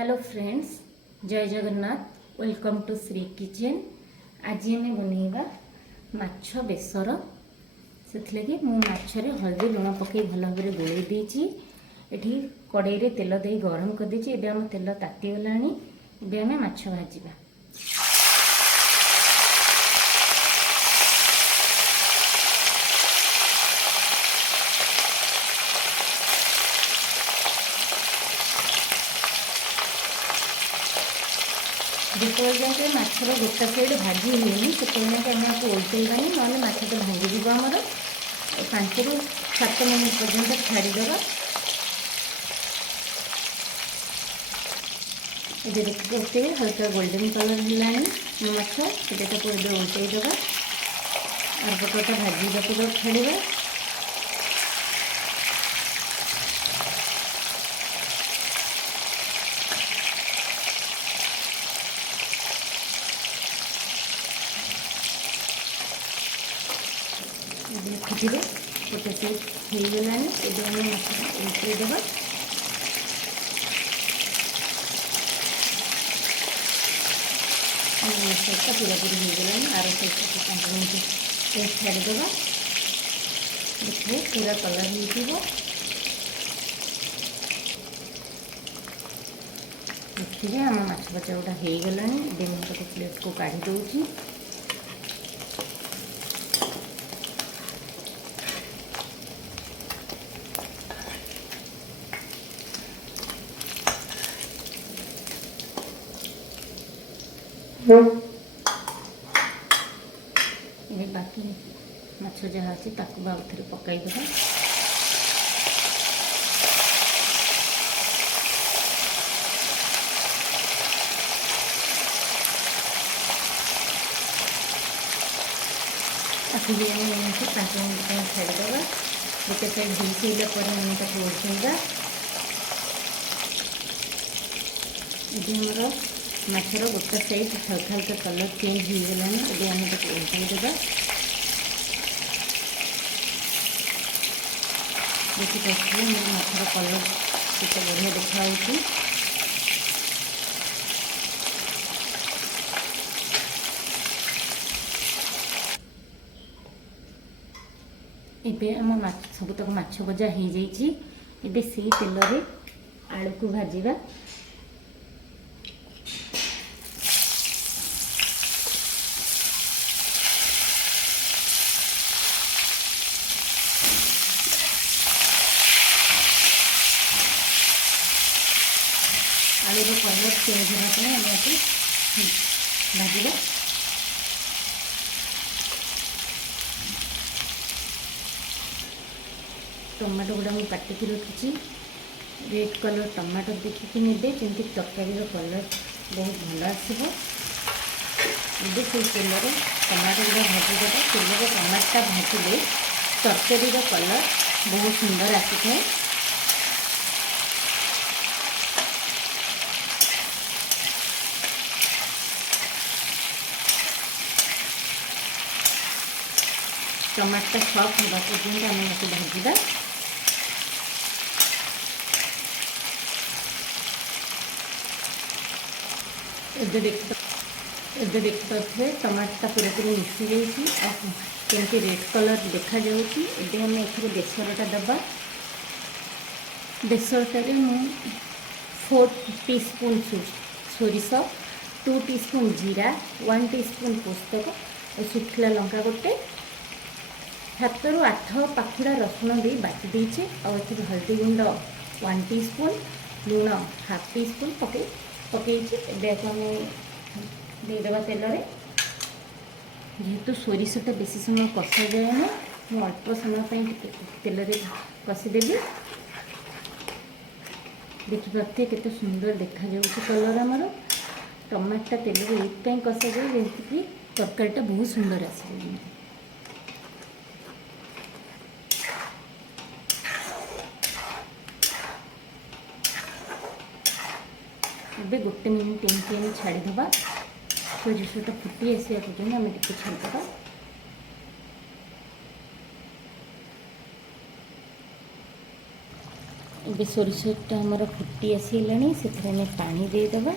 Hello friends, जय Jagannath. Welcome to Shri kitchen. आज आम बनइबा माछ बेसर। से माछरे हल्दी लुण पकई भल भाव गोल देती एठी कड़ाई रे तेल दे गरम कर देछि। एबे हम तेल ताती गलानी। एबे हम माछ भाजिबा। जितने जाए माछर गोटा साइड भाजी हुए से आम आपको ओल्टेबानी ना माछ तो भांगीज आमर। 5 ରୁ 7 मिनट पर्यंत छाड़ीद। ये देखते हल्का गोल्डन कलर है माछ से ओल्टेद और पटटा भाजी छाड़ा। देखिए गोटे साइड हो गलानी। एबे हम उल्टेदेवा। साइडटा पूरा पूरी हो गलानी। आर साइड 5 मिनट छाड़ीदेवा। देखिए पूरा कलर हो। देखिए आम माछ भजा गोटा हो गलानी। एबे गोटे प्लेट को काढ़ी दउची। ये बाकी माछ जहाँ अच्छी ताकू आउ थे पकईदेवा। ताकि भी आम 5 मिनट छाड़ीदेवा। गोटे साइड हो सारा आम उल्टेगा। ये माछर गोटा साइड हल्का हल्का कलर चेंज हो गलानी। एबे आम उल्टेदेवा। देखिए माछर कलर केते बढ़िया देखा। एबे आम सबतक माछ भजा हो जाइए। एबे से तेल रे आलू को भाजिबा। आलू कलर चेंज होगा भाजवा। टमाटो गुड़ा मुझे काटिकी रखी। रेड कलर टमाटो देखिए ने जमी तरकारी कलर बहुत भल आसो। से तेल टमाटो गुड़ा भाजीदेव। तेल टमाटा भाजिले तरकारी कलर बहुत सुंदर आसी है। टमाटा सॉफ्ट होगा पर्यंत आम भाजवा। एबे देख पारे टमाटा पूरा पूरी मिसी जाती रेड कलर देखा जाऊँगी। एबे हम एथरे बेसरटा दबा। बेसरटारे मु 4 टीस्पून सोरिष, 2 टीस्पून जीरा, 1 टीस्पून पोस्तक और शुखला लंका गोटे 7 ରୁ 8 पाखुड़ा रसुण दे बाटी देचे। और हल्दी गुंड 1 टीस्पून, लुण हाफ टीस्पून पकई। देदेवा तेल रे। जेहेतु सोरिषटा बेसी समय कषा जाए ना, मु अल्प समय तेल रे कषिदेवी। देखिए केते सुंदर देखा जाउछि कलर। आमर टमाटा तेल रे एक कषा जाए जमीक तरकारीटा बहुत सुंदर आसे। एबे गोटे मिनिट एमती आम छाड़ीदेवा। सोरिषटा फुटी आसा पर्यटन आम टे छाड़ीदेवा। ଏବେ ସୋରିଷଟା ଆମର ଫୁଟି ଆସିଲାଣି, ସେଥିରେ ଆମେ ପାଣି ଦେଇଦେବା।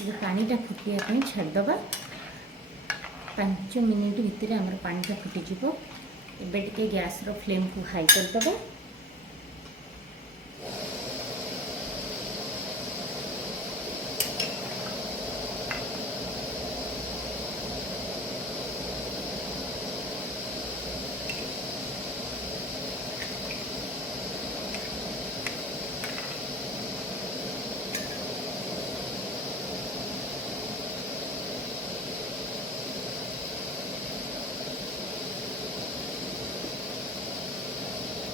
ଏବେ ପାଣିଟା ଫୁଟିବା ପାଇଁ ଛାଡ଼ିଦେବା। 5 ମିନିଟ୍ ଭିତରେ ଆମର ପାଣିଟା ଫୁଟିଯିବ। ଏବେ ଟିକେ ଗ୍ୟାସ୍ର ଫ୍ଲେମ୍କୁ ହାଇ କରିଦେବା।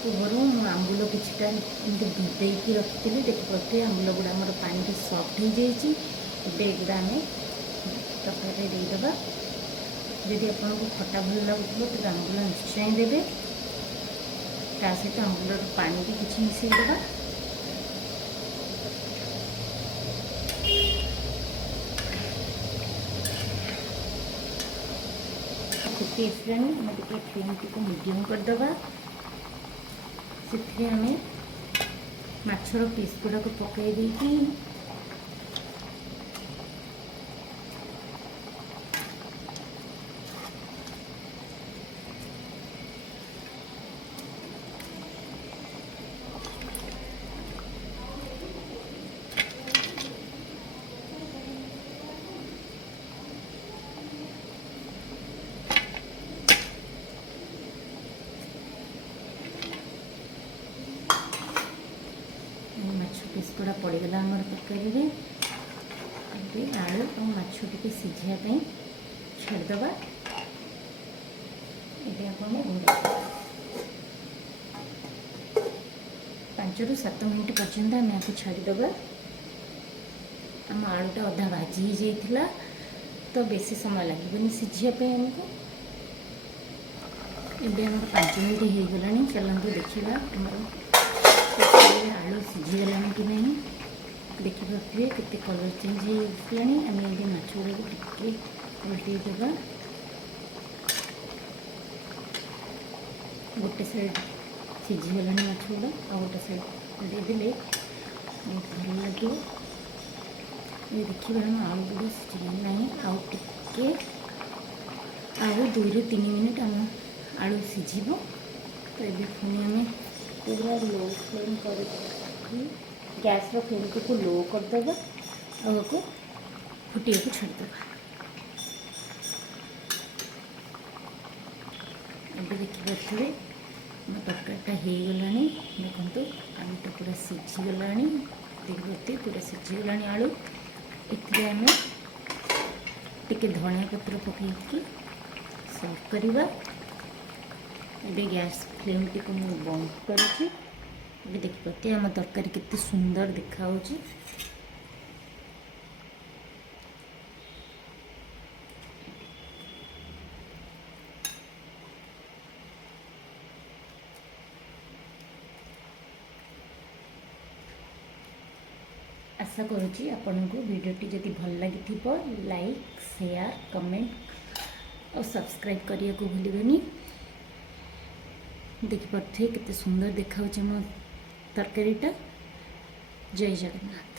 ପୂର୍ବରୁ ମୁଁ ଆମ୍ବୁଲ କିଛିଟା ଏମିତି ଭିଜେଇକି ରଖିଥିଲି। ଦେଖିପାରୁଥିବେ ଆମ୍ବୁଲ ଗୁଡ଼ା ଆମର ପାଣିରେ ସଫ୍ଟ ହେଇଯାଇଛି। ଏବେ ଏଗୁଡ଼ା ଆମେ ତରକାରୀରେ ଦେଇଦେବା। ଯଦି ଆପଣଙ୍କୁ ଖଟା ଭଲ ଲାଗୁଥିବ ତେବେ ଆମ୍ବୁଲ ନିଶ୍ଚୟ ଦେବେ। ତା ସହିତ ଆମ୍ବୁଲର ପାଣି ବି କିଛି ମିଶାଇଦେବା। ଫୁଟି ଆସିଲାଣି, ଆମେ ଟିକେ ଫ୍ଲେମ୍ଟିକୁ ମିଡ଼ିୟମ୍ କରିଦେବା। ସେଥିରେ ଆମେ ମାଛର ପିସ୍ ଗୁଡ଼ାକୁ ପକାଇ ଦେଇକି ମାଛ ପିସ୍ ଗୁଡ଼ା ପଡ଼ିଗଲା ଆମର ତରକାରୀରେ। ଏବେ ଆଳୁ ଆଉ ମାଛ ଟିକେ ସିଝିବା ପାଇଁ ଛାଡ଼ିଦେବା। ଏବେ ଆପଣ 5 ରୁ 7 ମିନିଟ୍ ପର୍ଯ୍ୟନ୍ତ ଆମେ ଆକୁ ଛାଡ଼ିଦେବା। ଆମ ଆଳୁଟା ଅଧା ଭାଜି ହେଇଯାଇଥିଲା, ତ ବେଶୀ ସମୟ ଲାଗିବନି ସିଝିବା ପାଇଁ ଆମକୁ। ଏବେ ଆମର 5 ମିନିଟ୍ ହେଇଗଲାଣି। ଚାଲନ୍ତୁ ଦେଖିବା ଆମର ଆଳୁ ସିଝିଗଲାଣି କି ନାହିଁ। ଦେଖିପାରୁଥିବେ କେତେ କଲର୍ ଚେଞ୍ଜ ହେଇଆସିଲାଣି। ଆମେ ଏବେ ମାଛ ଗୁଡ଼ାକୁ ଟିକେ ଓଲଟେଇ ଦେବା। ଗୋଟେ ସାଇଡ଼୍ ସିଝିଗଲାଣି ମାଛ ଗୁଡ଼ା, ଆଉ ଗୋଟେ ସାଇଡ଼୍ ଦେଇଦେଲେ ବହୁତ ଭଲ ଲାଗିବ। ଏବେ ଦେଖିବା ଆମ ଆଳୁ ଗୁଡ଼ା ସିଝିଗଲାଣି ନାହିଁ। ଆଉ ଟିକେ, ଆଉ 2 ରୁ 3 ମିନିଟ୍ ଆମ ଆଳୁ ସିଝିବ। ତ ଏବେ ପୁଣି ଆମେ ପୁରା ଲୋ ଫ୍ଲେମ୍ କରିକି ଗ୍ୟାସ୍ର ଫ୍ଲେମ୍ଟିକୁ ଲୋ କରିଦେବା ଆଉ ଆକୁ ଫୁଟିବାକୁ ଛାଡ଼ିଦେବା। ଏବେ ଦେଖିପାରୁଥିବେ ଆମ ତରକାରୀଟା ହେଇଗଲାଣି। ଦେଖନ୍ତୁ ଆଳୁଟା ପୁରା ସିଝିଗଲାଣି। ଦେଖିପାରୁଥିବେ ପୁରା ସିଝିଗଲାଣି ଆଳୁ। ଏଥିରେ ଆମେ ଟିକେ ଧଣିଆ ପତ୍ର ପକାଇକି ସର୍ଭ କରିବା। ଏବେ ଗ୍ୟାସ୍ ଫ୍ଲେମ୍ଟିକୁ ମୁଁ ବନ୍ଦ କରୁଛି। ଏବେ ଦେଖିପାରୁଥିବେ ଆମ ତରକାରୀ କେତେ ସୁନ୍ଦର ଦେଖାହେଉଛି। आशा करुँची आपको वीडियोटी जदि भल लगी लाइक शेयर कमेंट और सब्सक्राइब करने को भूलिबेनी। देखिपे केते सुंदर देखा मो तरकारीटा। जय जगन्नाथ।